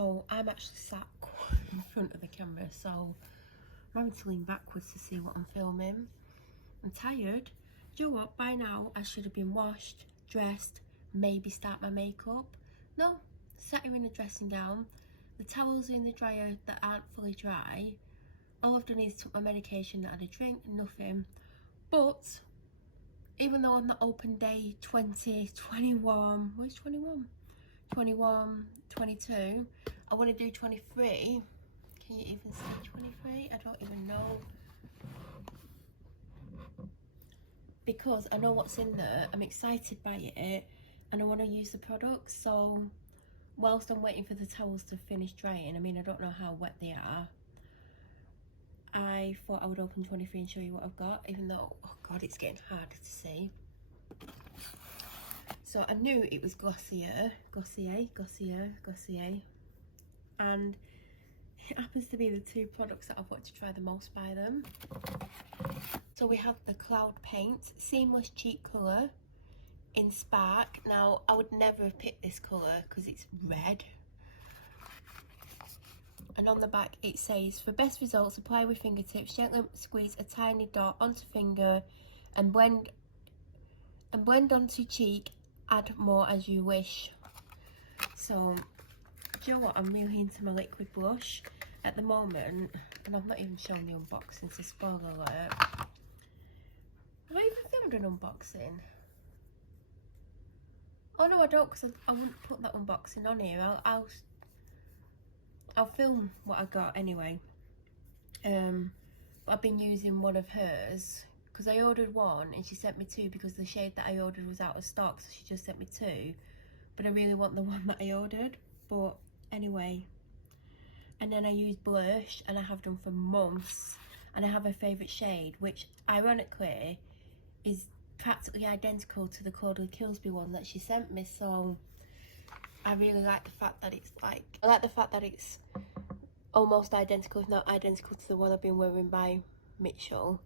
So I'm actually sat in front of the camera, so I'm having to lean backwards to see what I'm filming. I'm tired. Do you know what? By now I should have been washed, dressed, maybe start my makeup. No, sat here in a dressing gown. The towels are in the dryer that aren't fully dry. All I've done is took my medication, had a drink, nothing. But even though I'm not open day 20, 21, where's 21? 21, 22, I want to do 23. Can you even see 23? I don't even know. Because I know what's in there, I'm excited by it, and I want to use the products. So whilst I'm waiting for the towels to finish drying, I mean, I don't know how wet they are, I thought I would open 23 and show you what I've got, even though, oh god, it's getting harder to see. So I knew it was Glossier, and it happens to be the two products that I've wanted to try the most by them. So we have the Cloud Paint Seamless Cheek Colour in Spark. Now, I would never have picked this colour because it's red. And on the back it says, for best results, apply with fingertips, gently squeeze a tiny dot onto finger and blend onto cheek, add more as you wish. So, do you know what, I'm really into my liquid blush at the moment, and I've not even shown the unboxing, so spoiler alert. Have I even filmed an unboxing? Oh no, I don't, because I wouldn't put that unboxing on here. I'll film what I got anyway. But I've been using one of hers because I ordered one and she sent me two because the shade that I ordered was out of stock, so she just sent me two. But I really want the one that I ordered. But anyway, and then I use blush, and I have done for months, and I have a favourite shade, which ironically is practically identical to the Cordially Killsby one that she sent me. So I really like the fact that it's like, I like the fact that it's almost identical, if not identical, to the one I've been wearing by Mitchell.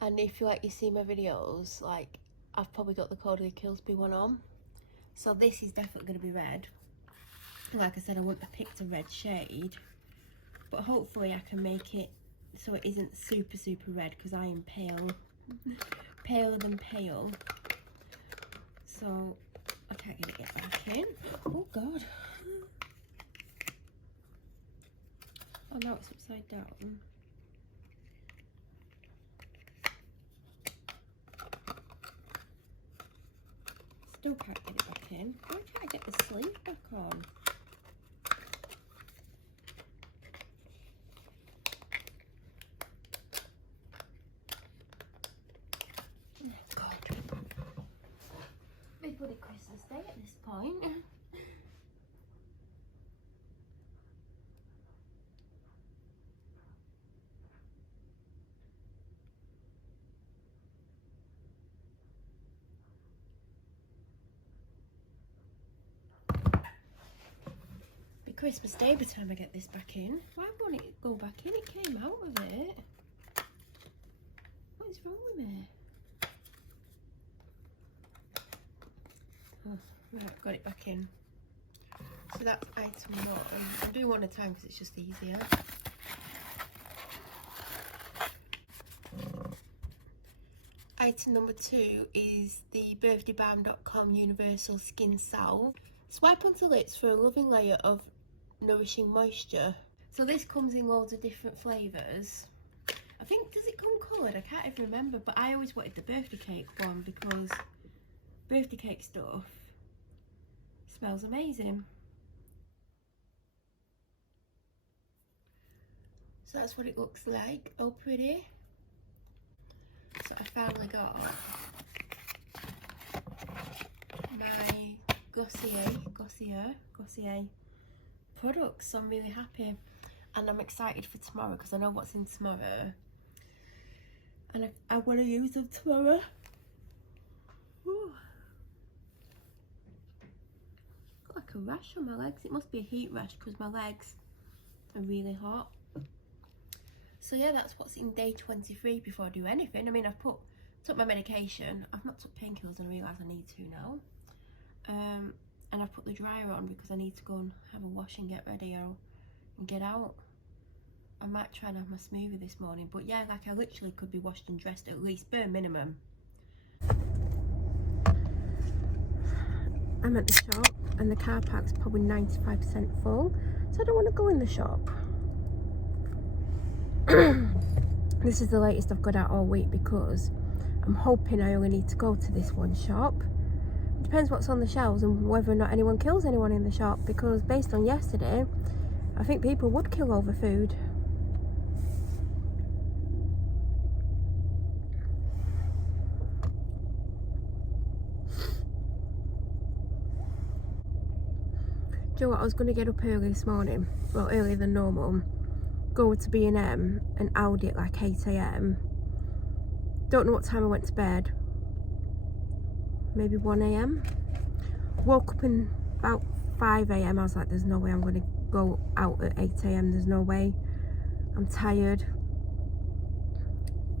And if you see my videos, like, I've probably got the Cordially Killsby one on. So this is definitely going to be red. Like I said, I wouldn't have picked a red shade, but hopefully I can make it so it isn't super red, because I am pale. Paler than pale. So I can't get it back in. Oh god. Oh no, it's upside down. Still can't get it back in. Why can't I get the sleeve back on? Oh god. Big bloody Christmas Day at this point. Christmas Day by the time I get this back in. Why won't it go back in? It came out of it. What is wrong with me? Oh, right, got it back in. So that's item one. I'm doing one at a time because it's just easier. Item number two is the birthdaybalm.com Universal Skin Salve. Swipe onto lips for a loving layer of nourishing moisture. So this comes in loads of different flavours. I think, does it come coloured? I can't even remember, but I always wanted the birthday cake one because birthday cake stuff smells amazing. So that's what it looks like. Oh pretty. So I finally got my Glossier products, so I'm really happy, and I'm excited for tomorrow because I know what's in tomorrow, and I want to use them tomorrow. Ooh. Got like a rash on my legs. It must be a heat rash because my legs are really hot. So yeah, that's what's in day 23 before I do anything. I mean, I've took my medication. I've not took painkillers and I realise I need to now. and I've put the dryer on because I need to go and have a wash and get ready and get out. I might try and have my smoothie this morning, but yeah, like I literally could be washed and dressed at least bare minimum. I'm at the shop and the car park's probably 95% full, so I don't want to go in the shop. This is the latest I've got out all week because I'm hoping I only need to go to this one shop. It depends what's on the shelves and whether or not anyone kills anyone in the shop, because based on yesterday, I think people would kill over food. Do you know what, I was going to get up early this morning, well earlier than normal, go to B&M and Aldi at like 8 AM. Don't know what time I went to bed, maybe 1 AM. Woke up in about 5 AM, I was like there's no way I'm going to go out at 8 AM, there's no way. I'm tired.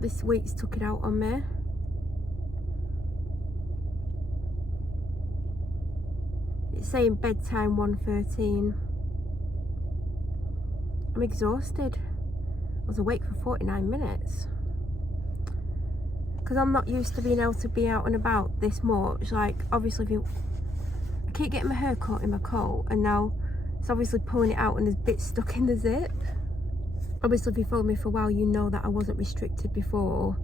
This week's took it out on me. It's saying bedtime 1:13. I'm exhausted. I was awake for 49 minutes. Because I'm not used to being able to be out and about this much. Like, obviously, I keep getting my hair caught in my coat, and now it's obviously pulling it out and there's bits stuck in the zip. Obviously, if you followed me for a while, you know that I wasn't restricted before.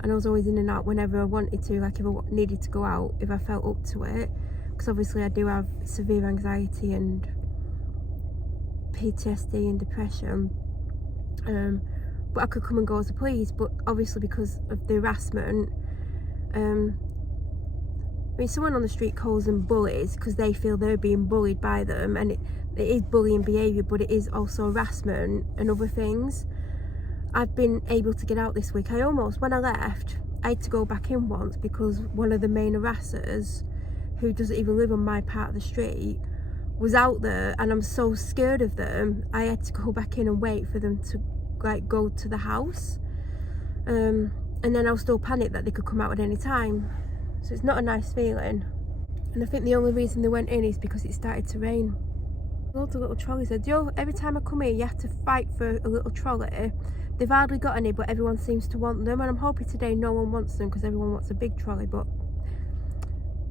And I was always in and out whenever I wanted to, like if I needed to go out, if I felt up to it. Because obviously I do have severe anxiety and PTSD and depression, but I could come and go as I please. But obviously because of the harassment, I mean, someone on the street calls them bullies because they feel they're being bullied by them, and it is bullying behaviour, but it is also harassment and other things. I've been able to get out this week. I almost, when I left, I had to go back in once because one of the main harassers, who doesn't even live on my part of the street, was out there, and I'm so scared of them. I had to go back in and wait for them to like go to the house, and then I was still panicked that they could come out at any time. So it's not a nice feeling. And I think the only reason they went in is because it started to rain. Loads of little trolleys there. Yo, every time I come here you have to fight for a little trolley. They've hardly got any, but everyone seems to want them, and I'm hoping today no one wants them because everyone wants a big trolley, but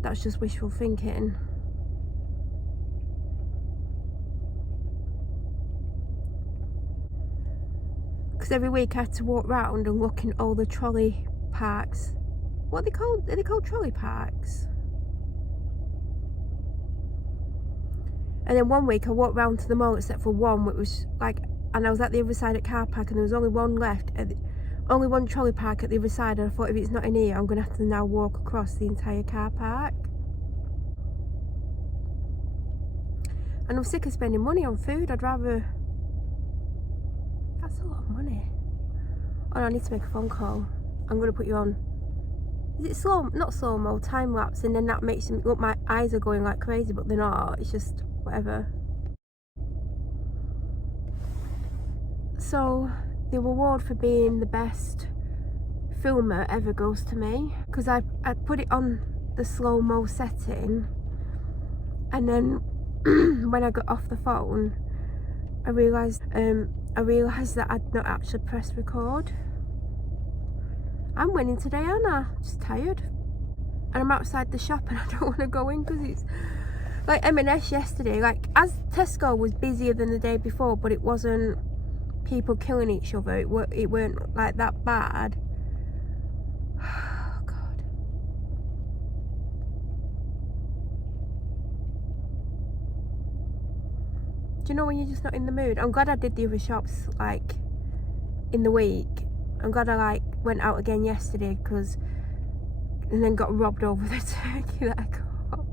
that's just wishful thinking. Because every week I have to walk round and look in all the trolley parks. What are they called? Are they called trolley parks? And then one week I walked round to them all except for one, which was like, and I was at the other side at car park, and there was only one left, only one trolley park at the other side, and I thought if it's not in here I'm going to have to now walk across the entire car park. And I'm sick of spending money on food. I'd rather... That's a lot of money. Oh no, I need to make a phone call. I'm going to put you on... Is it slow? Not slow-mo, time-lapse, and then that makes me look, my eyes are going like crazy, but they're not. It's just whatever. So, the reward for being the best filmer ever goes to me. Because I put it on the slow-mo setting, and then when I got off the phone, I realised that I'd not actually pressed record. I'm winning today, aren't I? Just tired. And I'm outside the shop and I don't want to go in because it's like M&S yesterday. Like, as Tesco was busier than the day before, but it wasn't people killing each other. It weren't like that bad. Do you know when you're just not in the mood? I'm glad I did the other shops like in the week. I'm glad I like went out again yesterday and then got robbed over the turkey that I got.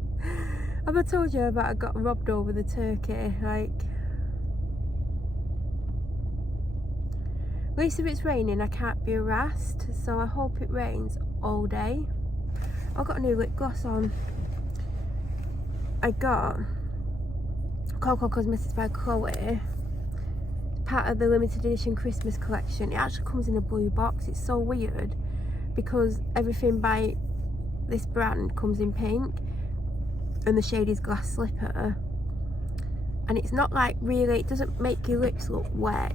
Have I told you about I got robbed over the turkey? Like, at least if it's raining I can't be harassed, so I hope it rains all day. I've got a new lip gloss on. I got Coco Cosmetics by Chloe, part of the limited edition Christmas collection. It actually comes in a blue box. It's so weird because everything by this brand comes in pink, and the shade is Glass Slipper, and it's not like really, it doesn't make your lips look wet,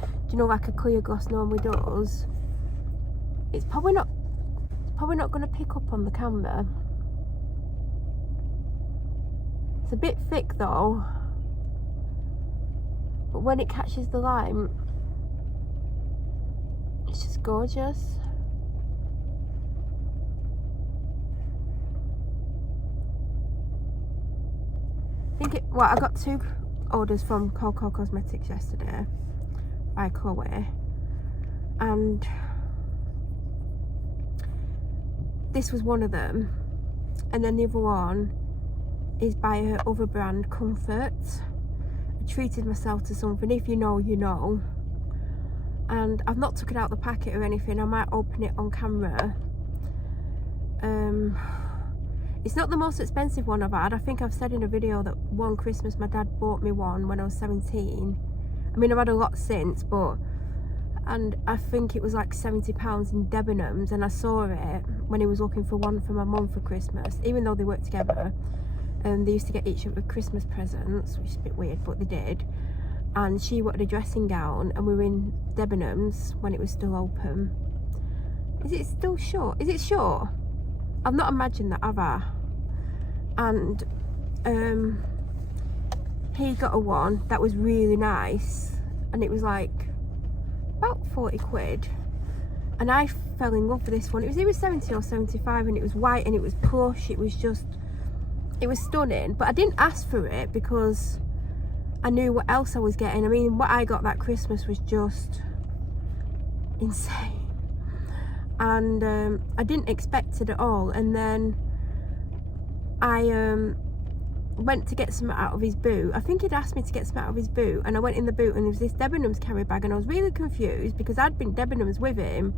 do you know, like a clear gloss normally does. It's probably not going to pick up on the camera. It's a bit thick though, but when it catches the light, it's just gorgeous. Well, I got 2 orders from Coco Cosmetics yesterday by Chloe, and this was one of them, and then the other one is by her other brand, Comfort. I treated myself to something, if you know, you know, and I've not took it out the packet or anything. I might open it on camera. It's not the most expensive one I've had. I think I've said in a video that one Christmas my dad bought me one when I was 17. I mean, I've had a lot since, but, and I think it was like £70 in Debenhams, and I saw it when he was looking for one for my mum for Christmas, even though they worked together, and they used to get each other Christmas presents, which is a bit weird, but they did. And she wanted a dressing gown, and we were in Debenhams when it was still open. Is it still short? Is it short? I've not imagined that, have I? And he got a one that was really nice, and it was like about 40 quid, and I fell in love with this one. It was either 70 or 75, and it was white and it was plush. It was stunning, but I didn't ask for it because I knew what else I was getting. I mean, what I got that Christmas was just insane. And I didn't expect it at all. And then I went to get some out of his boot. I think he'd asked me to get some out of his boot, and I went in the boot and there was this Debenhams carry bag, and I was really confused because I'd been Debenhams with him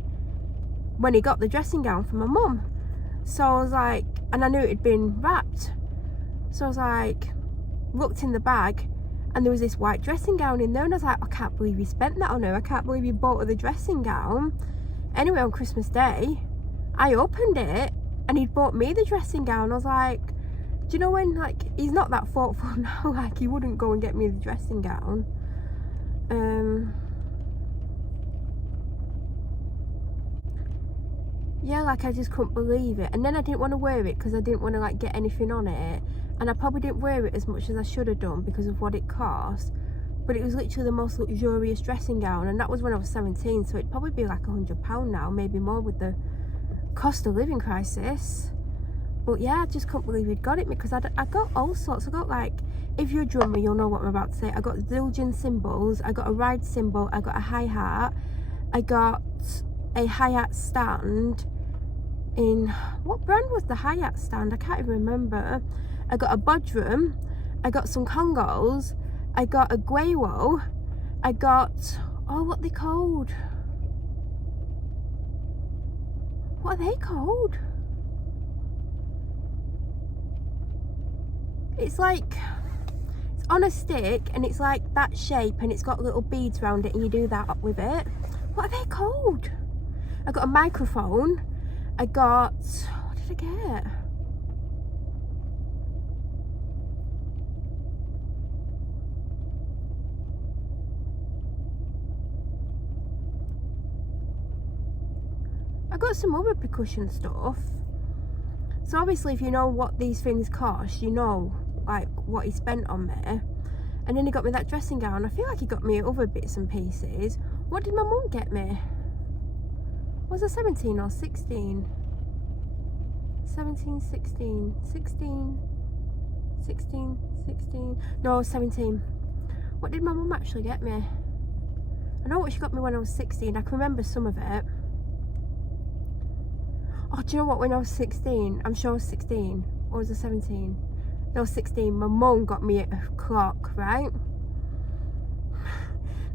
when he got the dressing gown for my mum. So I was like, and I knew it had been wrapped, so I was like, looked in the bag, and there was this white dressing gown in there, and I was like, I can't believe he spent that on her. I can't believe he bought her the dressing gown. Anyway, on Christmas Day, I opened it and he'd bought me the dressing gown. I was like, do you know when, like, he's not that thoughtful now, like he wouldn't go and get me the dressing gown. Yeah, like I just couldn't believe it. And then I didn't want to wear it because I didn't want to like get anything on it, and I probably didn't wear it as much as I should have done because of what it cost. But it was literally the most luxurious dressing gown, and that was when I was 17, so it'd probably be like £100 now, maybe more with the cost of living crisis. But yeah, I just couldn't believe he'd got it, because I got all sorts. I got, like, if you're a drummer, you'll know what I'm about to say. I got Zildjian cymbals, I got a ride cymbal, I got a hi-hat, I got a hi-hat stand in, what brand was the hi-hat stand? I can't even remember. I got a bodrum, I got some congos, I got a guewo, I got, oh, what are they called? What are they called? It's like, it's on a stick and it's like that shape and it's got little beads around it and you do that with it. What are they called? I got a microphone, I got, what did I get? I got some other percussion stuff. So obviously if you know what these things cost, you know like what he spent on me. And then he got me that dressing gown. I feel like he got me other bits and pieces. What did my mum get me? Was I 17 or 16? 17, 16, 16, 16, 16. No, 17. What did my mum actually get me? I know what she got me when I was 16. I can remember some of it. Oh, do you know what? When I was 16, I'm sure I was 16, or was I 17? No, I was 16. My mum got me a clock, right?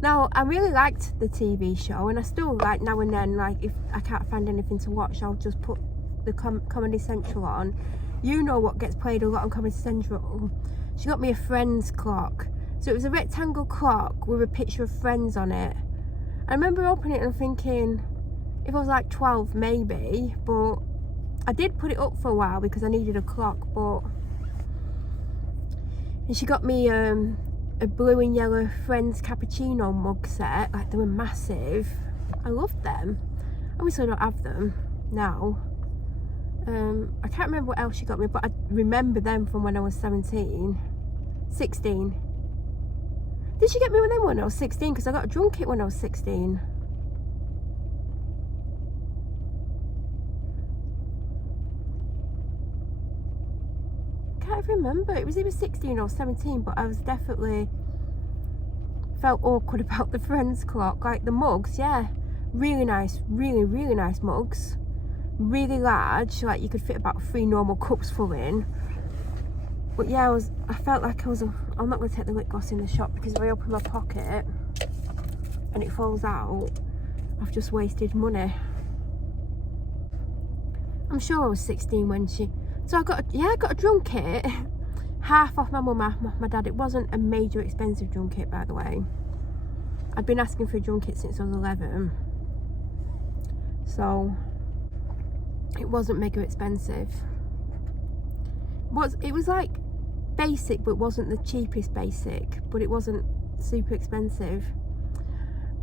Now, I really liked the TV show, and I still like now and then, like if I can't find anything to watch, I'll just put the Comedy Central on. You know what gets played a lot on Comedy Central? She got me a Friends clock. So it was a rectangle clock with a picture of Friends on it. I remember opening it and thinking, if I was like 12 maybe, but I did put it up for a while because I needed a clock, but And she got me a blue and yellow Friends cappuccino mug set. Like, they were massive. I loved them. Obviously I don't have them now. I can't remember what else she got me, but I remember them from when I was 16. Did she get me with them when I was 16? Because I got a drum kit when I was 16. Can't remember. It was either 16 or 17, but I was definitely felt awkward about the Friends clock. Like the mugs, yeah, really nice, really nice mugs, really large, like you could fit about 3 normal cups full in. But yeah, I felt like I'm not going to take the lip gloss in the shop, because if I open my pocket and it falls out, I've just wasted money. I'm sure I was 16 when she... So I got a drum kit, half off my mum, half off my dad. It wasn't a major expensive drum kit, by the way. I'd been asking for a drum kit since I was 11. So it wasn't mega expensive. It was like basic, but it wasn't the cheapest basic, but it wasn't super expensive.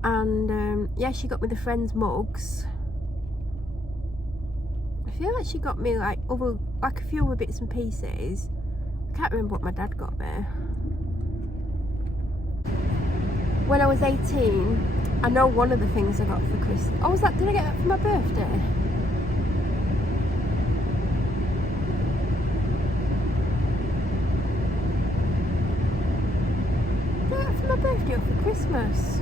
And yeah, she got me the Friends mugs. I feel like she got me like a few other bits and pieces. I can't remember what my dad got me. When I was 18, I know one of the things I got for Christmas. Oh, did I get that for my birthday? Did I get that for my birthday or for Christmas?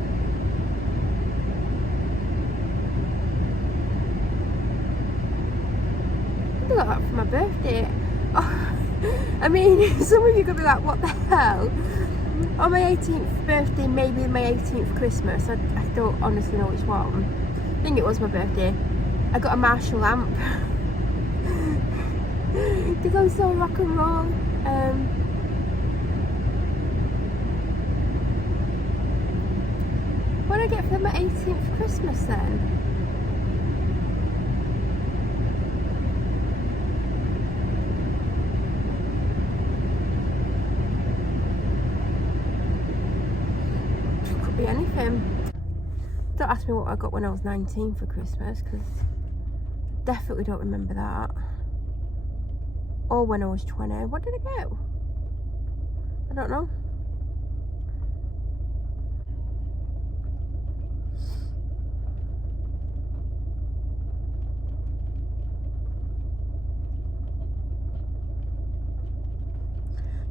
I got that for my birthday. Oh, I mean, some of you could be like, what the hell? On my 18th birthday, maybe my 18th Christmas, I don't honestly know which one. I think it was my birthday. I got a Marshall lamp. Because I'm so rock and roll. What did I get for my 18th Christmas then? Be anything. Don't ask me what I got when I was 19 for Christmas, because definitely don't remember that. Or when I was 20. What did I get? I don't know.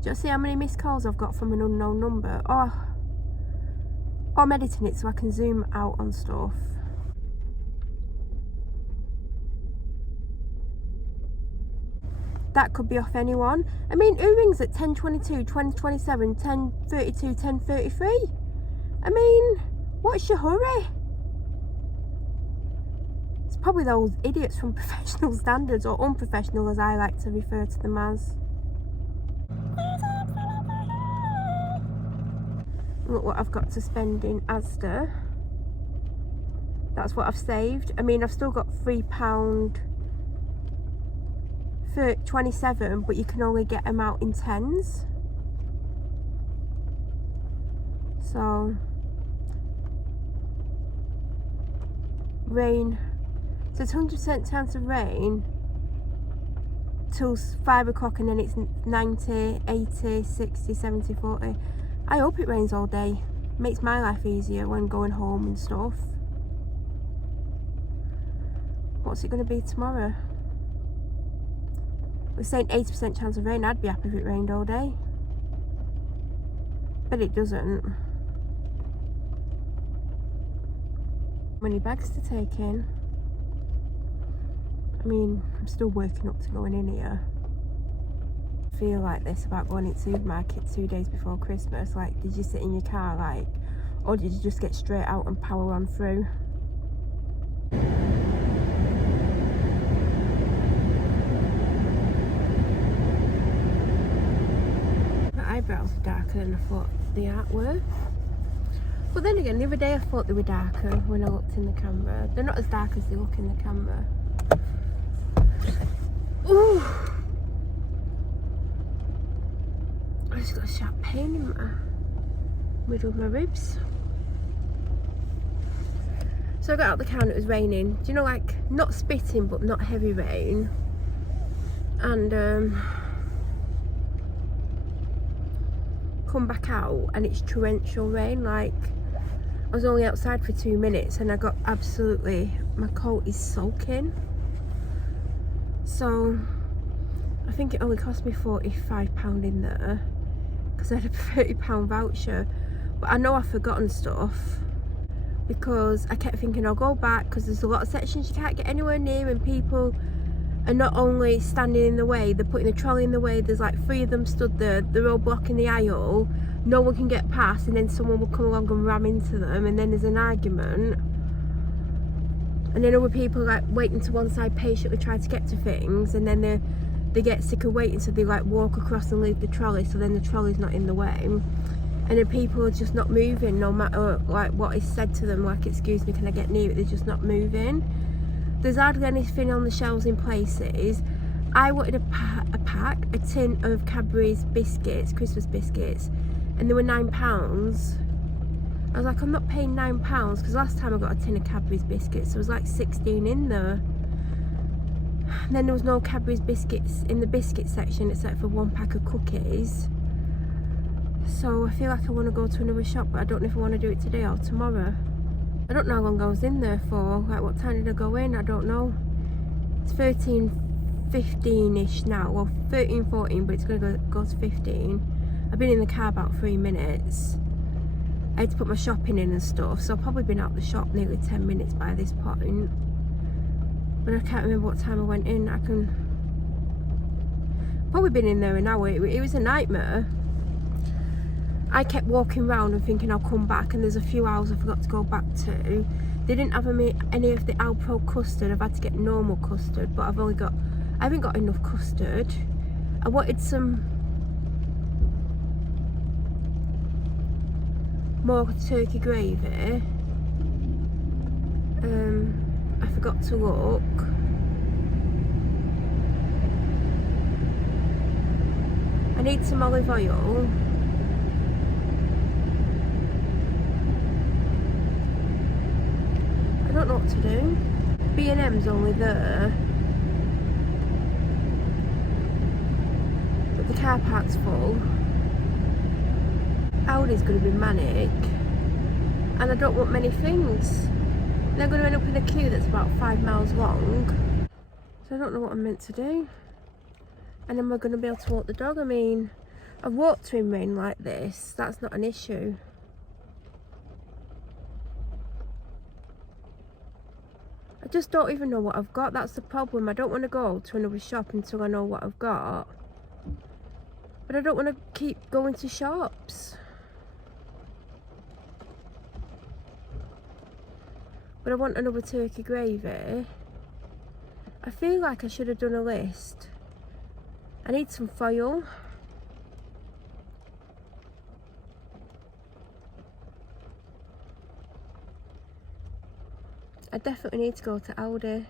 Do you see how many missed calls I've got from an unknown number? Oh, I'm editing it so I can zoom out on stuff. That could be off anyone. I mean, who rings at 10:22, 20:27, 10:32, 10:33? I mean, what's your hurry? It's probably those idiots from Professional Standards, or Unprofessional as I like to refer to them as. Look what I've got to spend in Asda. That's what I've saved. I mean, I've still got £3 for 27, but you can only get them out in 10s. So rain. So it's 100% chance of rain till 5 o'clock, and then it's 90, 80, 60, 70, 40. I hope it rains all day. Makes my life easier when going home and stuff. What's it going to be tomorrow? We're saying 80% chance of rain. I'd be happy if it rained all day. But it doesn't. How many bags to take in? I mean, I'm still working up to going in here. Feel like this about going into the supermarket 2 days before Christmas. Like, did you sit in your car, like, or did you just get straight out and power on through? My eyebrows are darker than I thought they were. But then again, the other day I thought they were darker when I looked in the camera. They're not as dark as they look in the camera. Ooh. I just got a sharp pain in my middle of my ribs. So I got out the car and it was raining. Do you know, like, not spitting but not heavy rain. And come back out and it's torrential rain. Like, I was only outside for 2 minutes and I got absolutely, my coat is soaking. So I think it only cost me £45 in there because I had a £30 voucher. But I know I've forgotten stuff because I kept thinking I'll go back, because there's a lot of sections you can't get anywhere near and people are not only standing in the way, they're putting the trolley in the way. There's like 3 of them stood there, they're all blocking the aisle, no one can get past, and then someone will come along and ram into them, and then there's an argument, and then other people like waiting to one side patiently trying to get to things, and then they get sick of waiting, so they like walk across and leave the trolley, so then the trolley's not in the way, and then people are just not moving no matter like what is said to them, like, excuse me, can I get near it? They're just not moving. There's hardly anything on the shelves in places. I wanted a tin of Cadbury's biscuits, Christmas biscuits, and they were £9. I was like, I'm not paying £9, because last time I got a tin of Cadbury's biscuits, there was like 16 in there. And then there was no Cadbury's biscuits in the biscuit section except for 1 pack of cookies. So I feel like I want to go to another shop, but I don't know if I want to do it today or tomorrow. I don't know how long I was in there for. Like, what time did I go in? I don't know. It's 13:15ish now, well 13:14, but it's gonna go to 15. I've been in the car about 3 minutes. I had to put my shopping in and stuff, so I've probably been out the shop nearly 10 minutes by this point. But I can't remember what time I went in. Probably been in there an hour. It was a nightmare. I kept walking around and thinking I'll come back, and there's a few aisles I forgot to go back to. They didn't have any of the Alpro custard. I've had to get normal custard, but I haven't got enough custard. I wanted some more turkey gravy. I forgot to look. I need some olive oil. I don't know what to do. B&M's only there, but the car park's full. Aldi's going to be manic, and I don't want many things. They're going to end up in a queue that's about 5 miles long, so I don't know what I'm meant to do. And then we're going to be able to walk the dog. I mean, I've walked to in rain like this, that's not an issue. I just don't even know what I've got. That's the problem. I don't want to go to another shop until I know what I've got. But I don't want to keep going to shops. But I want another turkey gravy. I feel like I should have done a list. I need some foil. I definitely need to go to Aldi.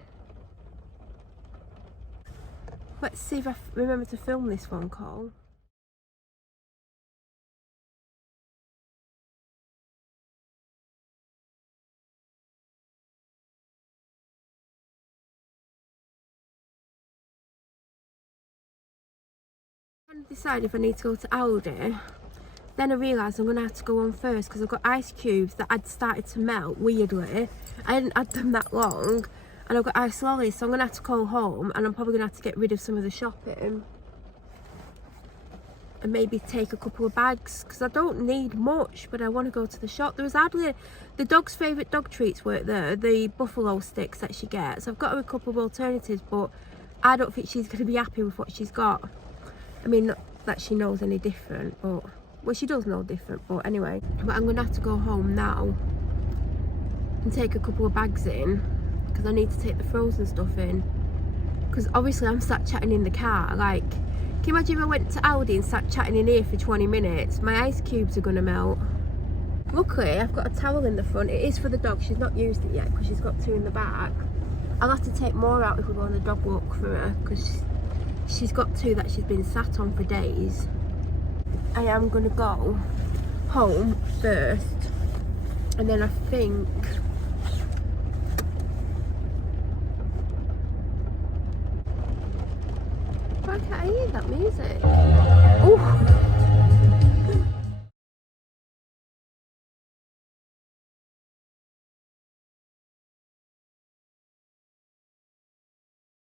Let's see if I remember to film this phone call. I'm trying to decide if I need to go to Aldi. Then I realised I'm going to have to go on first because I've got ice cubes that had started to melt weirdly. I hadn't had them that long, and I've got ice lollies, so I'm going to have to go home, and I'm probably going to have to get rid of some of the shopping and maybe take a couple of bags because I don't need much, but I want to go to the shop. There was hardly the dog's favourite dog treats weren't there, the buffalo sticks that she gets. I've got her a couple of alternatives, but I don't think she's going to be happy with what she's got. I mean, not that she knows any different, but well, she does know different, but anyway. But I'm going to have to go home now and take a couple of bags in because I need to take the frozen stuff in. Because obviously I'm sat chatting in the car. Like, can you imagine if I went to Aldi and sat chatting in here for 20 minutes? My ice cubes are going to melt. Luckily, I've got a towel in the front. It is for the dog. She's not used it yet because she's got 2 in the back. I'll have to take more out if we go on the dog walk for her because she's got 2 that she's been sat on for days. I am going to go home first, and then I think why can't I hear that music? Oh,